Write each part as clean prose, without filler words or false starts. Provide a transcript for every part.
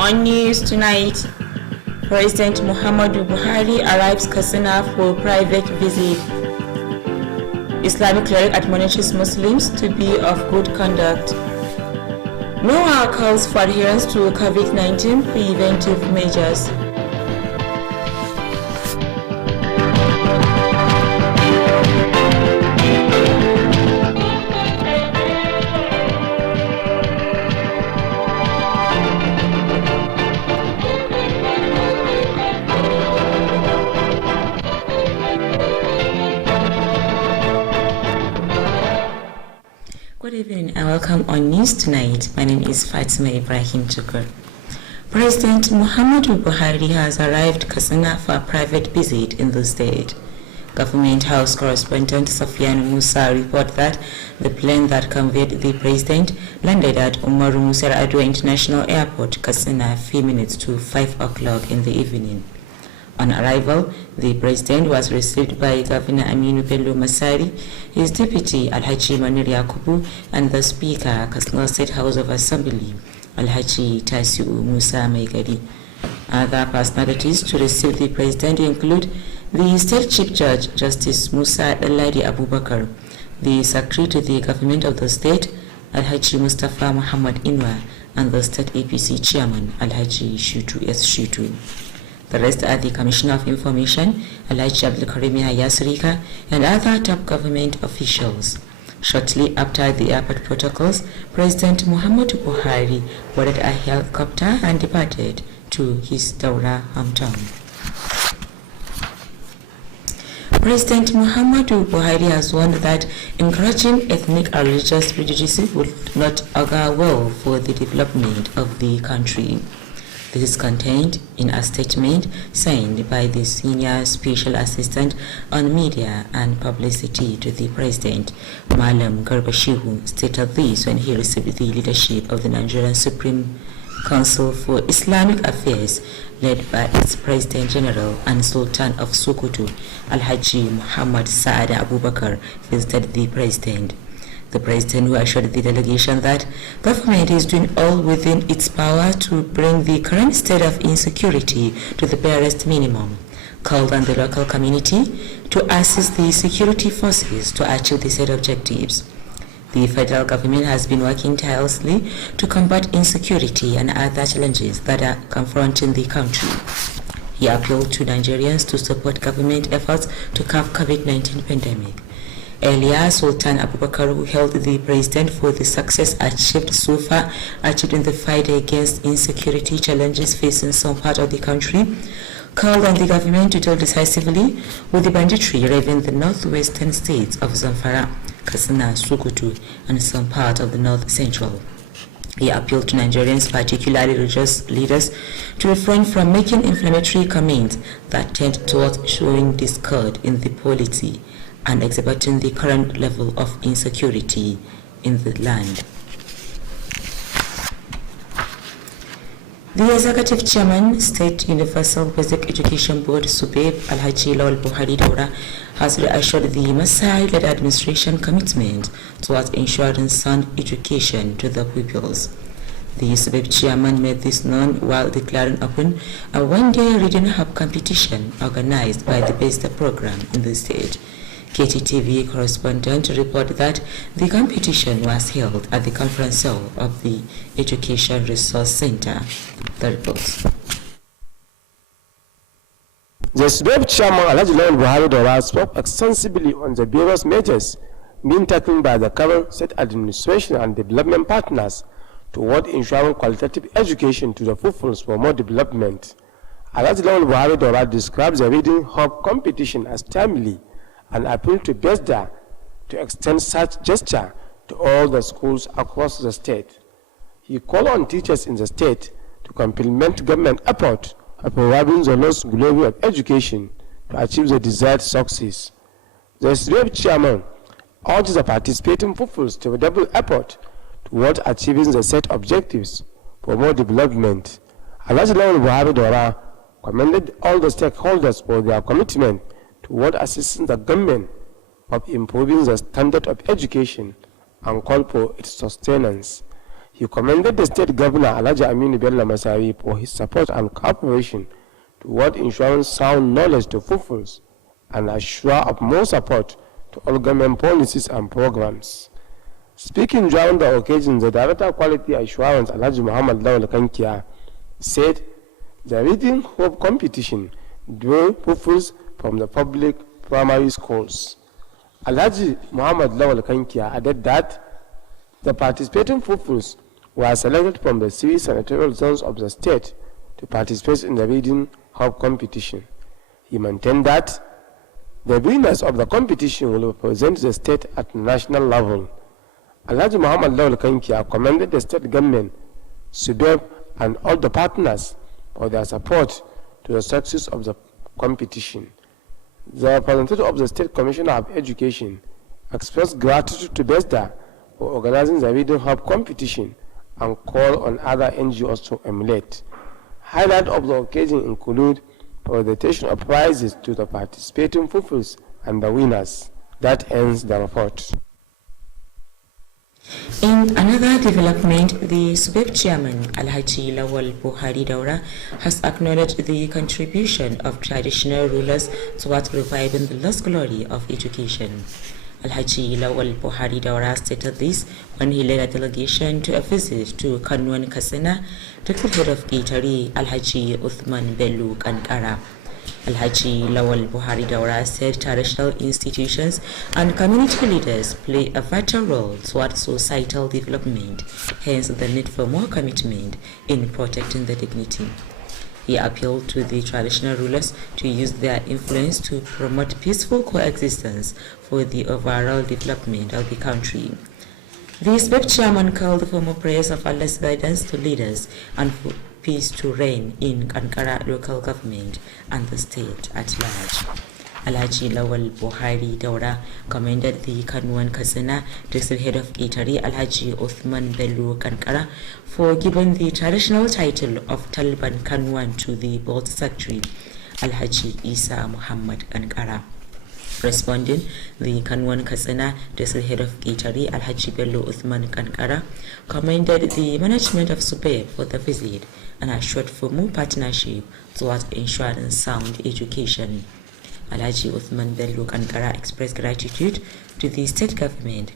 On news tonight, President Muhammadu Buhari arrives Katsina for private visit. Islamic cleric admonishes Muslims to be of good conduct. NOAA calls for adherence to COVID-19 preventive measures. Good evening and welcome on News Tonight. My name is Fatima Ibrahim Tukur. President Muhammadu Buhari has arrived Katsina for a private visit in the state. Government House correspondent Safian Musa reported that the plane that conveyed the president landed at Umaru Musa Yar'Adua International Airport, Katsina, a few minutes to 5 o'clock in the evening. On arrival, the president was received by Governor Aminu Bello Masari, his deputy Alhaji Manir Yakubu, and the Speaker, Katsina State House of Assembly, Alhaji Tasiu Musa Maigadi. Other personalities to receive the president include the State Chief Judge, Justice Musa Daladi Abubakar, the Secretary to the Government of the State, Alhaji Mustafa Muhammad Inwa, and the State APC Chairman, Alhaji Shutu S. Shutu. The rest are the Commissioner of Information, Alhaji Abdul Karim Yasrika, and other top government officials. Shortly after the airport protocols, President Muhammadu Buhari boarded a helicopter and departed to his Daura hometown. President Muhammadu Buhari has warned that encouraging ethnic and religious prejudice would not augur well for the development of the country. This is contained in a statement signed by the Senior Special Assistant on Media and Publicity to the President, Malam Garba Shehu, stated this when he received the leadership of the Nigerian Supreme Council for Islamic Affairs, led by its President General and Sultan of Sokoto, Alhaji Muhammad Saad Abubakar, visited the President. The President, who assured the delegation that government is doing all within its power to bring the current state of insecurity to the barest minimum, called on the local community to assist the security forces to achieve the set objectives. The federal government has been working tirelessly to combat insecurity and other challenges that are confronting the country. He appealed to Nigerians to support government efforts to curb COVID-19 pandemic. Earlier, Sultan Abubakar, who hailed the president for the success achieved so far in the fight against insecurity challenges facing some part of the country, called on the government to deal decisively with the banditry ravaging the northwestern states of Zamfara, Katsina, Sokoto, and some part of the north central. He appealed to Nigerians, particularly religious leaders, to refrain from making inflammatory comments that tend towards showing discord in the polity and exhibiting the current level of insecurity in the land. The Executive Chairman, State Universal Basic Education Board, SUBEB, Alhaji Lawal Buhari Daura, has reassured the Masai-led administration commitment towards ensuring sound education to the pupils. The SUBEB chairman made this known while declaring open a one-day reading hub competition organized by the BESTA program in the state. Kttv correspondent reported that the competition was held at the conference hall of the Education Resource Center. The reports. The SUBEB chairman Alhaji Lawal Buhari Daura spoke extensively on the various measures being taken by the current state administration and development partners toward ensuring qualitative education to the pupils for more development. Alhaji Lawal Buhari Daura describes the reading hub competition as timely and appealed to BESDA to extend such gesture to all the schools across the state. He called on teachers in the state to complement government effort of providing the lost glory of education to achieve the desired success. The SUBEB chairman urged the participating pupils to double effort toward achieving the set objectives for more development. Alhaji Lawal Buhari Daura commended all the stakeholders for their commitment toward assisting the government of improving the standard of education and called for its sustenance. He commended the state governor Alhaji Aminu Bello Masari for his support and cooperation toward ensuring sound knowledge to Fufus and assure of more support to all government policies and programs. Speaking during the occasion, the Director of Quality Assurance Alhaji Muhammad Lawal Kankia said the Reading Hope competition drew Fufus from the public primary schools. Alhaji Muhammad Lawal Kankia added that the participating Fufus were selected from the 3 senatorial zones of the state to participate in the Reading Hub competition. He maintained that the winners of the competition will represent the state at national level. Alhaji Muhammad Lawal Kankia commended the state government, SUBEB, and all the partners for their support to the success of the competition. The representative of the State Commissioner of Education expressed gratitude to BESDA for organizing the Reading Hub competition and call on other NGOs to emulate. Highlights of the occasion include presentation of prizes to the participating pupils and the winners. That ends the report. In another development, the SUBEB chairman Alhaji Lawal Buhari Daura has acknowledged the contribution of traditional rulers towards reviving the lost glory of education. Alhaji Lawal Buhari Daura stated this when he led a delegation to a visit to Kanwan Kasina, the head of Kttv, Alhaji Uthman Bello Kankara. Alhaji Lawal Buhari Daura said traditional institutions and community leaders play a vital role towards societal development, hence the need for more commitment in protecting the dignity. He appealed to the traditional rulers to use their influence to promote peaceful coexistence for the overall development of the country. The SUBEB chairman called for more prayers of Allah's guidance to leaders and for peace to reign in Kankara local government and the state at large. Alhaji Lawal Buhari Daura commended the Kanwan Kasina district head of Kttv, Alhaji Uthman Bello Kankara, for giving the traditional title of Taliban Kanwan to the board secretary, Alhaji Isa Muhammad Kankara. Responding, the Kanwan Kasina district head of Kttv, Alhaji Bello Uthman Kankara, commended the management of SUBEB for the visit and assured for more partnership towards ensuring sound education. Alhaji Uthman Bello Kankara expressed gratitude to the state government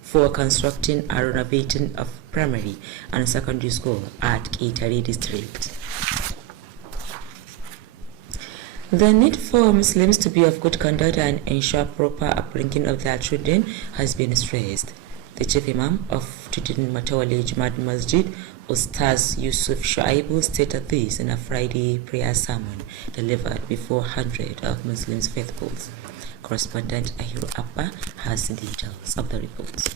for constructing and renovating of primary and secondary school at Kttv district. The need for Muslims to be of good conduct and ensure proper upbringing of their children has been stressed. The chief imam of Tudun Matawali Jumaat Masjid, Ustaz Yusuf Shuaibu, stated this in a Friday prayer sermon delivered before hundreds of Muslims faithfuls. Correspondent Ahiru Abba has the details of the report.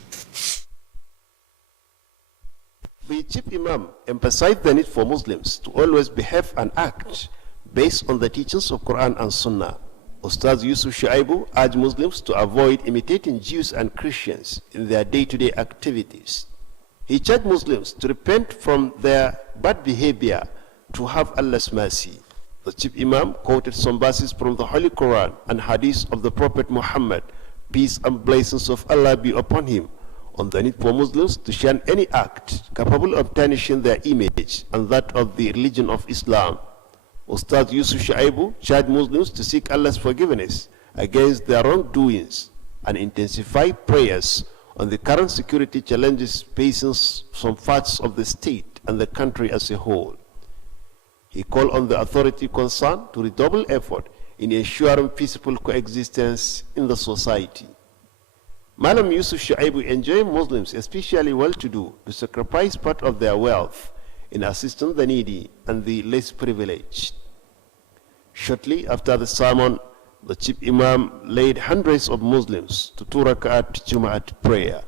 The chief imam emphasized the need for Muslims to always behave and act based on the teachings of Quran and Sunnah. Ustaz Yusuf Shuaibu urged Muslims to avoid imitating Jews and Christians in their day-to-day activities. He charged Muslims to repent from their bad behavior to have Allah's mercy. The chief imam quoted some verses from the Holy Quran and hadiths of the Prophet Muhammad, peace and blessings of Allah be upon him, on the need for Muslims to shun any act capable of tarnishing their image and that of the religion of Islam. Ustaz Yusuf Shuaibu charged Muslims to seek Allah's forgiveness against their wrongdoings and intensify prayers on the current security challenges facing some parts of the state and the country as a whole. He called on the authority concerned to redouble effort in ensuring peaceful coexistence in the society. Malam Yusuf Shuaibu enjoined Muslims, especially well-to-do, to sacrifice part of their wealth in assisting the needy and the less privileged. Shortly after the sermon, the chief imam led hundreds of Muslims to 2 rakat Jumaat prayer.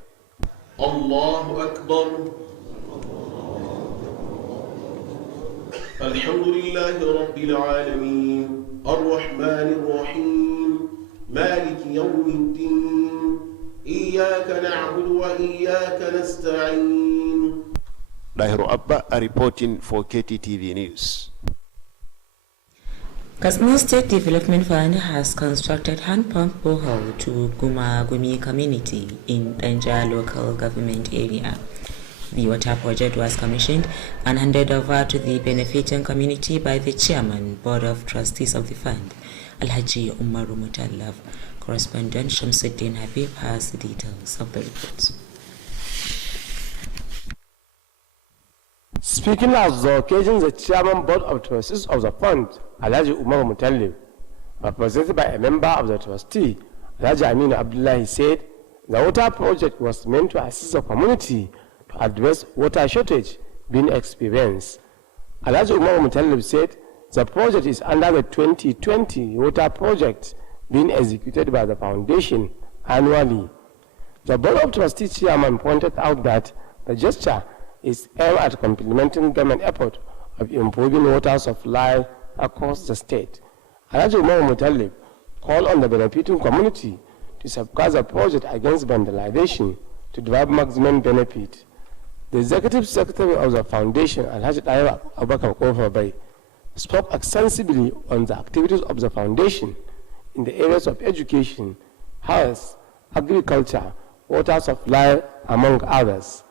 Allahu Akbar. Alhamdulillahi Rabbil Alameen. Ar-Rahman Ar-Rahim. Malik Yawmiddin. Iyaka na'budu wa iyaka nasta'in. Dahiru Abba reporting for Kttv News. Katsina State Development Fund has constructed hand pump borehole to Gumi community in Danja local government area. The water project was commissioned and handed over to the benefiting community by the Chairman, Board of Trustees of the fund, Alhaji Umaru Mutallaf. Correspondent Shamsuddin Habib has the details of the report. Speaking on the occasion, the Chairman Board of Trustees of the fund, Alhaji Umaru Mutallaf, represented by a member of the trustee, Alhaji Aminu Abdullahi, said the water project was meant to assist the community to address water shortage being experienced. Alhaji Umar Mutallab said the project is under the 2020 water project being executed by the foundation annually. The Board of Trustees Chairman pointed out that the gesture is aimed at complementing government effort of improving water supply across the state. Alhaji Umar Mutallab called on the benefiting community to safeguard the project against vandalization to derive maximum benefit. The Executive Secretary of the Foundation, Alhaji Daira Abubakar Kofabai, spoke extensively on the activities of the Foundation in the areas of education, health, agriculture, water supply, among others.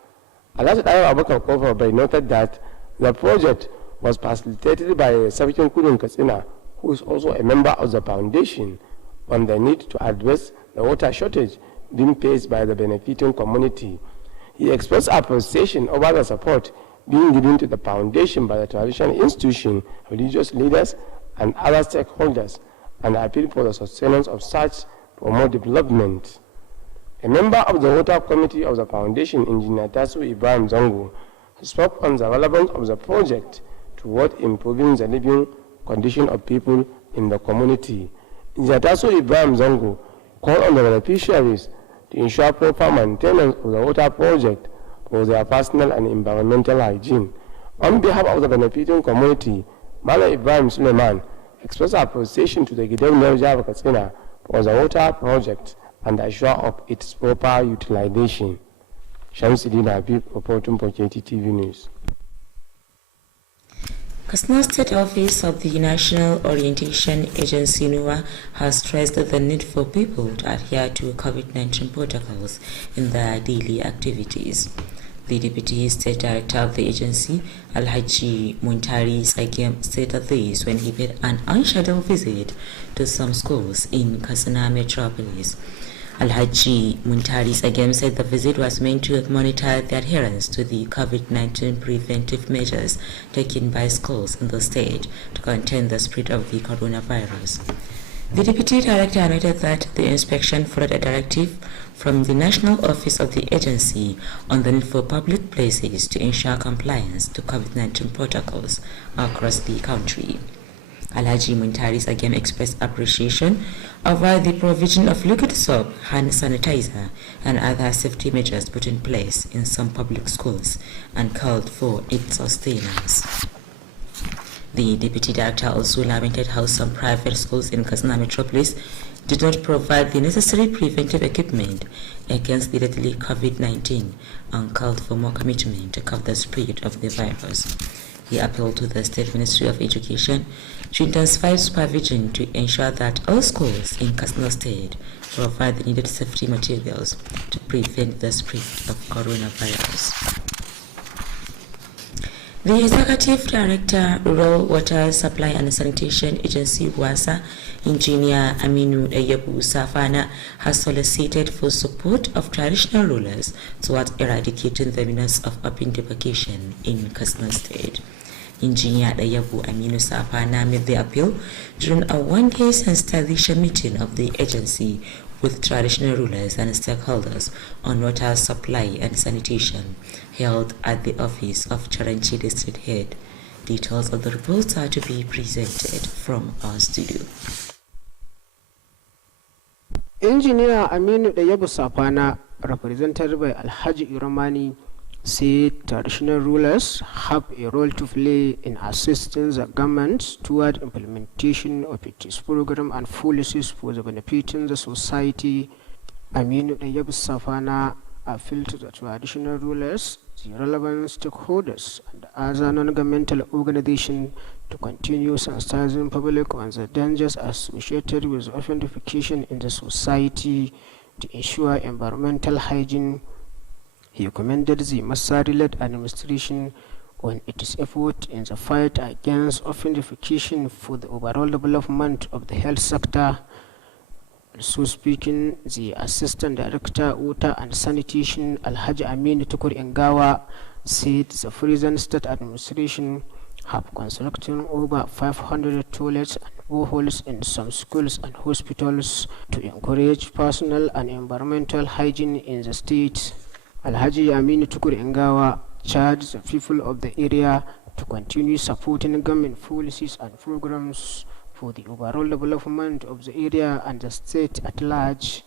Alhaji Daira Abubakar Kofabai noted that the project was facilitated by Sabikin Kudun Katsina, who is also a member of the Foundation, on the need to address the water shortage being faced by the benefiting community. He expressed appreciation over the support being given to the foundation by the traditional institution, religious leaders, and other stakeholders, and appealed for the sustenance of such for more development. A member of the water committee of the foundation, Engineer Tasu Ibrahim Zango, spoke on the relevance of the project toward improving the living condition of people in the community. Engineer Tasu Ibrahim Zango called on the beneficiaries to ensure proper maintenance of the water project for their personal and environmental hygiene. On behalf of the benefiting community, Mala Ibrahim Suleiman expressed appreciation to the Gideon Nerja Katsina for the water project and assure of its proper utilization. Shamsuddin Habib reporting for Kttv News. Katsina State Office of the National Orientation Agency NUA has stressed the need for people to adhere to COVID-19 protocols in their daily activities. The Deputy State Director of the agency, Alhaji Muntari Sagem, stated this when he paid an unscheduled visit to some schools in Katsina metropolis. Alhaji Muntari Sagem said the visit was meant to monitor the adherence to the COVID-19 preventive measures taken by schools in the state to contain the spread of the coronavirus. The Deputy Director noted that the inspection followed a directive from the National Office of the agency on the need for public places to ensure compliance to COVID-19 protocols across the country. Alhaji Muntaris again expressed appreciation over the provision of liquid soap, hand sanitizer, and other safety measures put in place in some public schools and called for its sustenance. The Deputy Director also lamented how some private schools in Katsina metropolis did not provide the necessary preventive equipment against the deadly COVID-19 and called for more commitment to curb the spread of the virus. He appealed to the State Ministry of Education to intensify supervision to ensure that all schools in Katsina State provide the needed safety materials to prevent the spread of coronavirus. The Executive Director, Rural Water Supply and Sanitation Agency, WASA, Engineer Aminu Dayabu Safana, has solicited for support of traditional rulers towards eradicating the menace of open defecation in Katsina State. Engineer Dayabu Aminu Safana made the appeal during a one-day sensitization meeting of the agency with traditional rulers and stakeholders on water supply and sanitation held at the office of Charanchi District Head. Details of the reports are to be presented from our studio. Engineer Aminu Dayabu Safana, represented by Alhaji Iramani, said traditional rulers have a role to play in assisting the government toward implementation of its program and policies for the benefiting the society. Aminu Dayabu Safana appealed to the traditional rulers, the relevant stakeholders, and other non-governmental organizations to continue sensitizing public on the dangers associated with open defecation in the society to ensure environmental hygiene. He commended the Masari-led administration on its effort in the fight against offendification for the overall development of the health sector. Also speaking, the Assistant Director, Water and Sanitation, Alhaji Amin Tukur Ingawa, said the present state administration have constructed over 500 toilets and boreholes in some schools and hospitals to encourage personal and environmental hygiene in the state. Alhaji Amin Tukur Ingawa charged the people of the area to continue supporting government policies and programs for the overall development of the area and the state at large.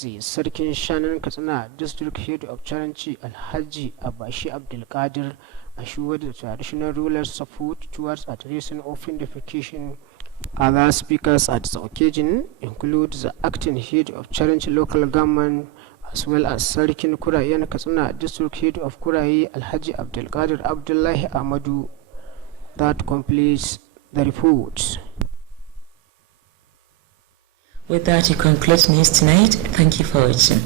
The Sarkin Shannon Katsina District Head of Charanchi Alhaji Abashi Abdul Qadir assured the traditional rulers' support towards addressing offendification. Other speakers at the occasion include the acting head of Charanchi local government, as well as Sarkin Kurayan Katsina District Head of Kurai Alhaji Abdul Qadir Abdullahi Ahmadu. That completes the report. With that, you conclude news tonight. Thank you for watching.